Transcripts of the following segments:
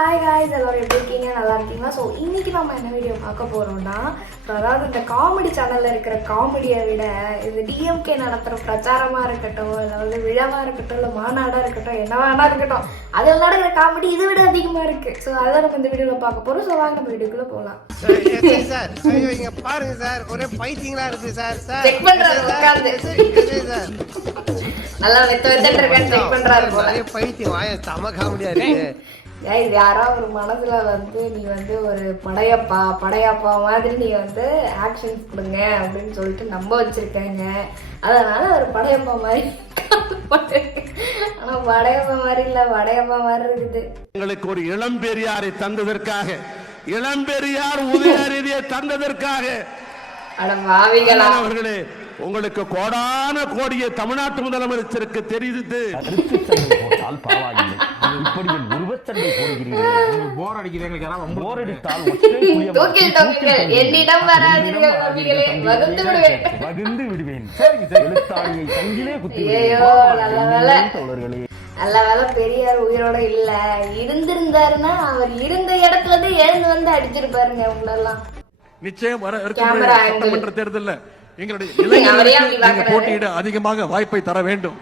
Hi guys, எல்லாரும் எப்படி இருக்கீங்க? நல்லா இருக்கீங்களா? ஸோ இன்னைக்கு நம்ம என்ன வீடியோ பார்க்க போறோம்னா, அதாவது இந்த காமெடி சேனல்ல இருக்கிற காமெடியை விட இது டிஎம்கே நடத்துகிற பிரச்சாரமா இருக்கட்டும், இல்லை வந்து விழாவா இருக்கட்டும், இல்லை மாநாடா இருக்கட்டும், என்ன வேணா இருக்கட்டும், அதில் நடக்கிற காமெடி இதை விட அதிகமா இருக்கு. ஸோ அதான் நம்ம இந்த வீடியோவில் பார்க்க போறோம். ஸோ வாங்க நம்ம வீடியோக்குள்ள போகலாம். பாருங்க சார், ஒரே பைத்தியங்களா இருக்கு சார். செக் பண்றாரு உட்கார்ந்து. நல்லா வெத்தன்னு இருக்கான்னு செக் பண்றாரு போல. பைத்தியம் வாய செம காமெடியா இருக்கு. இது யாரோ ஒரு மனசுல வந்து நீ வந்து ஒரு படையப்பா மாதிரி நீ வந்து ஆக்ஷன்ஸ் கொடுங்க அப்படின்னு சொல்லிட்டு நம்ப வச்சிருக்காங்க. அதனால ஒரு படையப்பா மாதிரி ஆனா படையப்பா மாதிரி இல்ல, வடையப்பா மாதிரி இருக்குது. எங்களுக்கு ஒரு இளம்பெரியாரை தந்ததற்காக, இளம்பெரியார் உதயநிதியை தந்ததற்காக அவர்களே உங்களுக்கு கோடான கோடிய தமிழ்நாட்டு முதலமைச்சருக்கு தெரிவித்து என்னிடம் வராதீர்கள் நபிகளே, வகுந்து விடுவேன். நல்ல வேலை பெரியார் உயிரோட இல்ல. இருந்திருந்தாருன்னா அவர் இருந்த இடத்துல இருந்து எழுந்து வந்து அடிச்சிருப்பாருங்க உங்களெல்லாம். நிச்சயம் வர சட்டமன்ற தேர்தல்ல எங்களுடைய இளைஞர்களுக்கு போட்டியிட அதிகமாக வாய்ப்பை தர வேண்டும்.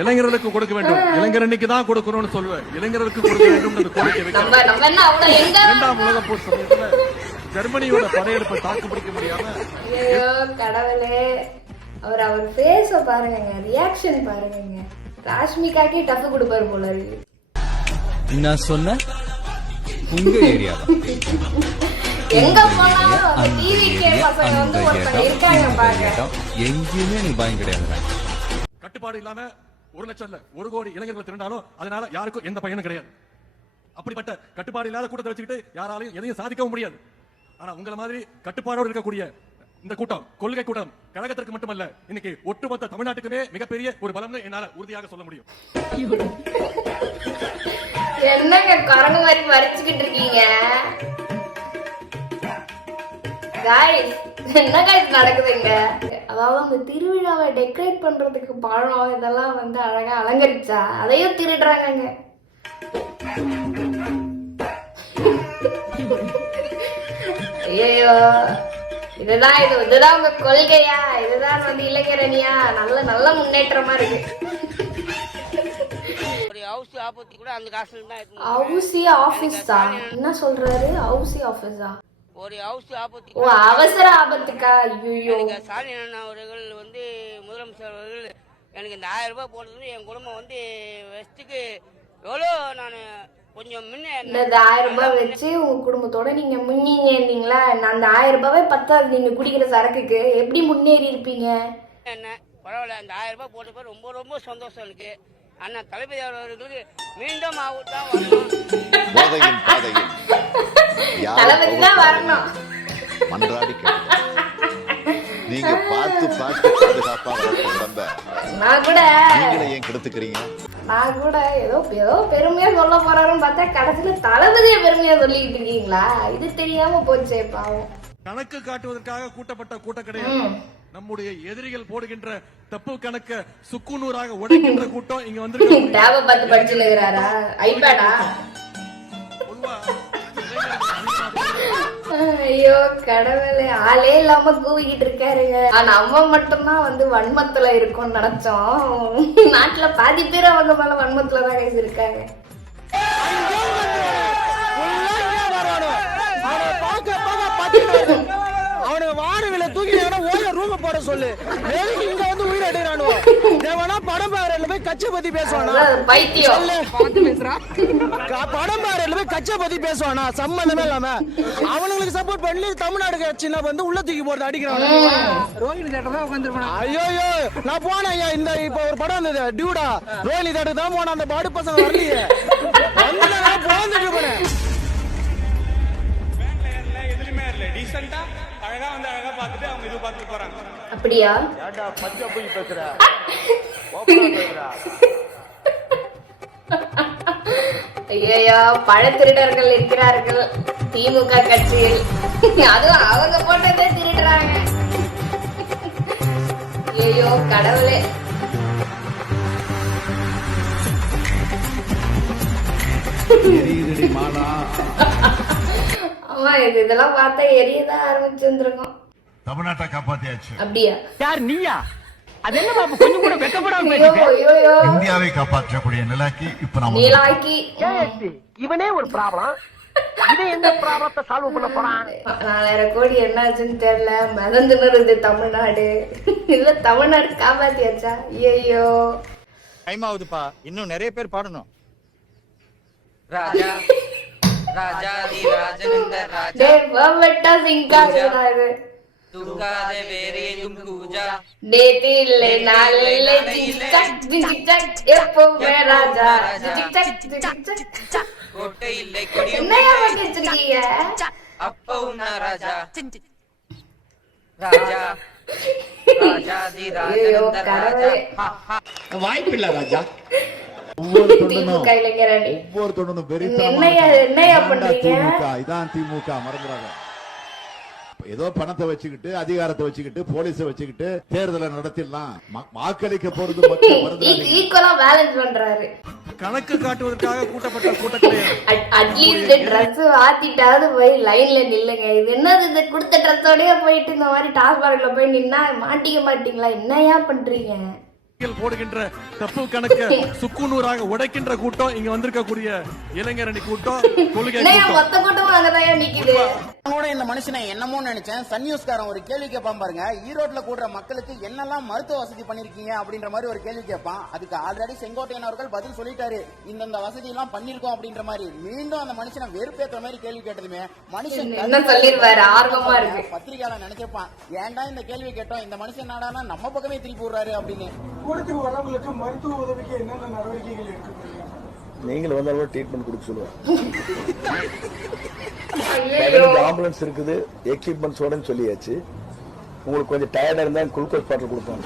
இளைஞர்களுக்கு கொடுக்க வேண்டும். இளைஞர் அன்னைக்கு தான் கொடுக்கணும்னு சொல்லுவேன். இளைஞர்களுக்கு கொடுக்க வேண்டும் என்று கோரிக்கை வைக்கிறேன். இரண்டாம் உலக போர் சமயத்துல ஜெர்மனியோட படையெடுப்பை தாக்கு பிடிக்க முடியாம கடவுளே, அவர் பேச பாருங்க, ரியாக்ஷன் பாருங்க. ராஷ்மிகாக்கே டஃப் கொடுப்பாரு போல இருக்கு. என்ன சொன்ன? உங்க ஏரியா எங்க போனாலும் அந்த டிவிகே பசங்க வந்து ஒருத்தங்க இருக்காங்க பாருங்க. எங்கேயுமே நீ பயம் கிடையாது. கட்டுப்பாடு இல்லாம 1 லட்சம் இல்ல 1 கோடி இளைஞர்கள் திரண்டாலும் அதனால யாருக்கும் எந்த பயனும் கிடையாது. அப்படிப்பட்ட கட்டுப்பாடு இல்லாத கூட்டத்தை வச்சுக்கிட்டு யாராலையும் எதையும் சாதிக்கவும் முடியாது. ஆனா உங்களை மாதிரி கட்டுப்பாடோடு இருக்கக்கூடிய இந்த கூட்டம் கொள்கை கூட்டம் கழகத்திற்கு மட்டுமல்ல, இன்னைக்கு ஒட்டுமொத்த தமிழ்நாட்டுக்குமே மிகப்பெரிய ஒரு பலம்னு என்னால உறுதியாக சொல்ல முடியும். என்னங்க கரங்க மாதிரி மறைச்சுக்கிட்டு இருக்கீங்க? என்ன காய்ஸ் நடக்குதுங்க? அதாவது அந்த திருவிழாவை டெக்கரேட் பண்றதுக்கு பழம் இதெல்லாம் வந்து அழகா அலங்கரிச்சா அதையும் திருடுறாங்க. ஐயோ, இதுதான் உங்க கொள்கையா? இதுதான் வந்து இளைஞரணியா? நல்ல நல்ல முன்னேற்றமா இருக்கு. ஹவுசி ஆபீஸா? என்ன சொல்றாரு? ஹவுசி ஆபீஸா? ஒரு ஹவுஸ் ஆபத்து. ஓ, அவசர ஆபத்துக்கா? ஐயோ, ஸ்டாலின் அவர்கள் வந்து முதலமைச்சர் அவர்கள் எனக்கு இந்த 1000 ரூபாய் போடுறது என் குடும்பம் வந்து வெஸ்ட்டுக்கு எவ்வளோ நான் கொஞ்சம் முன்ன இந்த 1000 ரூபாய் வச்சு உங்க குடும்பத்தோட நீங்க முன்னேறி இருந்தீங்களா? அந்த 1000 ரூபாவே பத்தாது நீங்க குடிக்கிற சரக்குக்கு. எப்படி முன்னேறி இருப்பீங்க? என்ன பரவாயில்ல, அந்த 1000 ரூபாய் போட்டப்ப ரொம்ப ரொம்ப சந்தோஷம் இருக்கு. அண்ணா தளபதி அவர்களுக்கு மீண்டும் தான் வரணும். தளபதி தான் வரணும். நீங்க பார்த்து பாதுகாப்பா நான் கூட ஏதோ பெருமையா சொல்ல போறாருன்னு பார்த்தா கடைசியில தளபதியை பெருமையா சொல்லிட்டு இருக்கீங்களா? இது தெரியாம போச்சே பாவம். கணக்கு காட்டுவதற்காக கூட்டப்பட்ட கூட்டம் கிடையாது. நம்முடைய எதிரிகள் போடுகின்ற தப்பு கணக்க சுக்குநூறாக உடைக்கின்ற கூட்டம் இங்க வந்து டேப பார்த்து படிச்சுக்கிறாரா? ஐபேடா? ஐயோ கடவுளே, ஆளே இல்லாம கூவிக்கிட்டு இருக்காருங்க. நம்ம மட்டும்தான் வந்து வன்மத்துல இருக்கோம்னு நினைச்சோம். நாட்டுல பாதி பேர் அவங்க மேல வன்மத்துல தான் கைது இருக்காங்க. அவனுக்கு வாடகையில தூக்கி ரூம் போட சொல்லு. இங்க வந்து உயிர் அடைறானோ தேவனா படம் பாறையில போய் கச்சை பத்தி பேசுவானா? பைத்தியம் படம் பாறையில போய் கச்சை பத்தி பேசுவானா? சம்பந்தமே இல்லாம அவனுங்களுக்கு சப்போர்ட் பண்ணி தமிழ்நாடு கட்சினா வந்து உள்ள தூக்கி போட்டு அடிக்கிறான். ரோஹிணி தேட்டர் தான் உட்காந்துருப்பான். ஐயோ, நான் போனேன். இந்த இப்ப ஒரு படம் வந்தது டியூடா, ரோஹிணி தேட்டர் தான் போன. அந்த பாடு பசங்க வரலையே, போந்துட்டு போனேன். அழகா வந்து அழகா பார்த்துட்டு அவங்க இது பார்த்துட்டு போறாங்க. அப்படியா? பச்சை போய் பேசுற ஐயோ, பழ திருடர்கள் இருக்கிறார்கள் திமுக கட்சியில். அதுவும் அவங்க போட்டதே திருடுறாங்க. ஐயோ கடவுளே. மாலா ஆமா இதெல்லாம் பார்த்தா எரியதான் ஆரம்பிச்சிருந்திருக்கோம். தமிழ்நாட்டை காப்பாத்தியாச்சு, அப்படியா? யார் நீயா? அது என்ன பாப்பு கொஞ்சம் கூட வெக்கப்படாம ஐயோ இந்தியாவை காப்பாற்றக்கூடிய நிலைக்கு இப்ப நாம நீலாக்கி இவனே ஒரு ப்ராப்ளம். இவன் எந்த ப்ராப்ளத்தை சால்வ் பண்ண போறான்? 4000 கோடி என்னாச்சுன்னு தெரியல. மிதந்துன்னு தமிழ்நாடு இல்ல தமிழ்நாடு காப்பாத்தியாச்சா? ஐயோ டைம் ஆகுதுப்பா, இன்னும் நிறைய பேர் பாடணும். ராஜா ராஜாதி ராஜனந்த ராஜா டேய் பர்ஃபெக்ட்டா சிங்க் ஆகுதுடா இது. தூங்காத வேறு எங்கும் பூஜா டேட் இல்லை நாள் இல்லை ஜிக் ஜக் எப்பவுமே ராஜா ஜிக் ஜக் கோட்டை இல்லை கொடியும் என்னையா பண்ணி வச்சிருக்கீங்க? அப்ப உன்னா ராஜா ராஜா ராஜாதி ஐயோ ராஜனந்த ராஜா கடவுளே. வாய்ப்பில்லை ராஜா. ஒவ்வொரு தொண்டனும் திமுக இளைஞரணி ஒவ்வொரு தொண்டனும் என்னையா பண்றீங்க? திமுக இதான் திமுக மறந்துடாங்க. ஏதோ பணத்தை வச்சுக்கிட்டு அதிகாரத்தை வச்சுக்கிட்டு போலீஸை வச்சுக்கிட்டு தேர்தலை நடத்திடலாம், வாக்களிக்க போறது மக்கள் மறந்துடாதீங்க. ஈக்குவலா பேலன்ஸ் பண்றாரு. கணக்கு காட்டுவதற்காக கூட்டப்பட்ட கூட்டம் கிடையாது. அட்லீஸ்ட் ட்ரெஸ் மாத்திட்டாவது போய் லைன்ல நில்லுங்க. இது என்னது இது கொடுத்த ட்ரெஸ்ஸோடய போயிட்டு இந்த மாதிரி டாஸ்மார்க்ல போய் நின்னா மாட்டிக்க மாட்டீங்களா? என்னையா பண்றீங்க? போடுகின்ற தப்பு கணக்க சுக்குநூறாக உடைக்கின்ற கூட்டம் இங்க வந்திருக்கக்கூடிய இளைஞரணி கூட்டம், கொள்கை என்னையா கூட்டம். மொத்த கூட்டமும் அங்கதான் நிக்குது. கூட இந்த மனுஷனை என்னமோ நினைச்சேன். சன் நியூஸ்காரன் ஒரு கேள்வி கேட்பான் பாருங்க, ஈரோட்ல கூடுற மக்களுக்கு என்னெல்லாம் மருத்துவ வசதி பண்ணிருக்கீங்க அப்படின்ற மாதிரி ஒரு கேள்வி கேட்பான். அதுக்கு ஆல்ரெடி செங்கோட்டையன் அவர்கள் பதில் சொல்லிட்டாரு, இந்த வசதி எல்லாம் பண்ணிருக்கோம் அப்படின்ற மாதிரி. மீண்டும் அந்த மனுஷனை வெறுப்பேற்ற மாதிரி கேள்வி கேட்டதுமே மனுஷன் என்ன சொல்லிருவாரு? ஆர்வமா இருக்கு. பத்திரிகையாளர் நினைச்சிருப்பான், ஏன்டா இந்த கேள்வி கேட்டோம், இந்த மனுஷன் நாடானா நம்ம பக்கமே திருப்பி விடுறாரு அப்படின்னு. கூடத்துக்கு வரவங்களுக்கு மருத்துவ உதவிக்கு என்னென்ன நடவடிக்கைகள் எடுக்கப்படுகிறது? நீங்களும் வந்தாலும் ட்ரீட்மெண்ட் கொடுக்க சொல்லுவேன். ஐயோ ஆம்புலன்ஸ் இருக்குது, எக்யூப்மெண்ட்ஸோட சொல்லியாச்சு. உங்களுக்கு கொஞ்சம் டயர்டா இருந்தா குளுக்கோஸ் பாட்டில் கொடுப்போம்.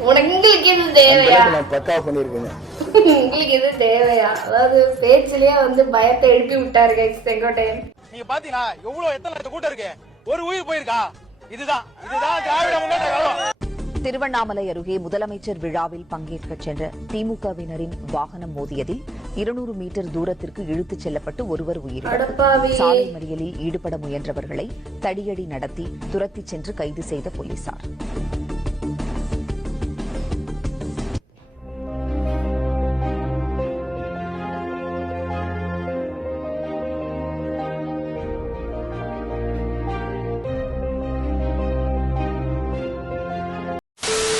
உங்களுக்கு இது தேவையா? நான் பக்கா பண்ணிருக்கேன். உங்களுக்கு இது தேவையா? அதாவது பேச்சிலேயே வந்து பயத்தை எழுப்பி விட்டாரு கைஸ் செங்கோட்டையன். நீங்க பாத்தீங்கன்னா எவ்வளவு எத்தனை லட்சம் கூட்டம் இருக்கு, ஒரு உயிர் போயிருக்கா. இதுதான் திராவிட முன்னேற்ற கழகம். திருவண்ணாமலை அருகே முதலமைச்சர் விழாவில் பங்கேற்க சென்ற திமுகவினரின் வாகனம் மோதியதில் 200 மீட்டர் தூரத்திற்கு இழுத்துச் செல்லப்பட்டு ஒருவர் உயிரிழந்தார். சாலை மறியலில் ஈடுபட முயன்றவர்களை தடியடி நடத்தி துரத்திச் சென்று கைது செய்த போலீசார்.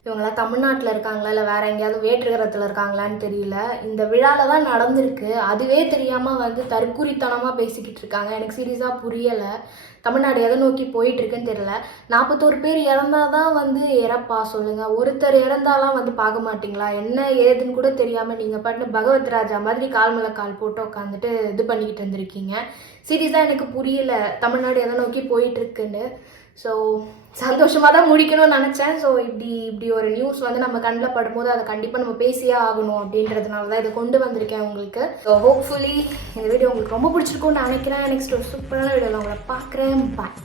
இவங்களாம் தமிழ்நாட்டில் இருக்காங்களா இல்லை வேற எங்கேயாவது வேற்று கிரகத்தில் இருக்காங்களான்னு தெரியல. இந்த விழாவில் தான் நடந்திருக்கு. அதுவே தெரியாமல் வந்து தற்குறித்தனமாக பேசிக்கிட்டு இருக்காங்க. எனக்கு சீரியஸாக புரியலை. தமிழ்நாடு எதை நோக்கி போயிட்டு இருக்குன்னு தெரியல. 41 பேர் இறந்தாதான் வந்து இறப்பா சொல்லுங்க. ஒருத்தர் இறந்தாலாம் வந்து பார்க்க மாட்டீங்களா? என்ன ஏதுன்னு கூட தெரியாமல் நீங்கள் பாட்டு பகவத் ராஜா மாதிரி கால் மேலே கால் போட்டு உட்காந்துட்டு இது பண்ணிக்கிட்டு இருந்திருக்கீங்க. சீரியஸாக எனக்கு புரியல தமிழ்நாடு எதை நோக்கி போயிட்டு இருக்குன்னு. ஸோ சந்தோஷமாக தான் முடிக்கணும்னு நினச்சேன். ஸோ இப்படி ஒரு நியூஸ் வந்து நம்ம கண்ணில் படும்போது அதை கண்டிப்பாக நம்ம பேசியே ஆகணும் அப்படின்றதுனால தான் இதை கொண்டு வந்திருக்கேன் உங்களுக்கு. ஸோ ஹோப்ஃபுல்லி இந்த வீடியோ உங்களுக்கு ரொம்ப பிடிச்சிருக்கும்னு நினைக்கிறேன். நெக்ஸ்ட் ஒரு சூப்பரான வீடியோவில் உங்களை பார்க்குறேன். பாய்.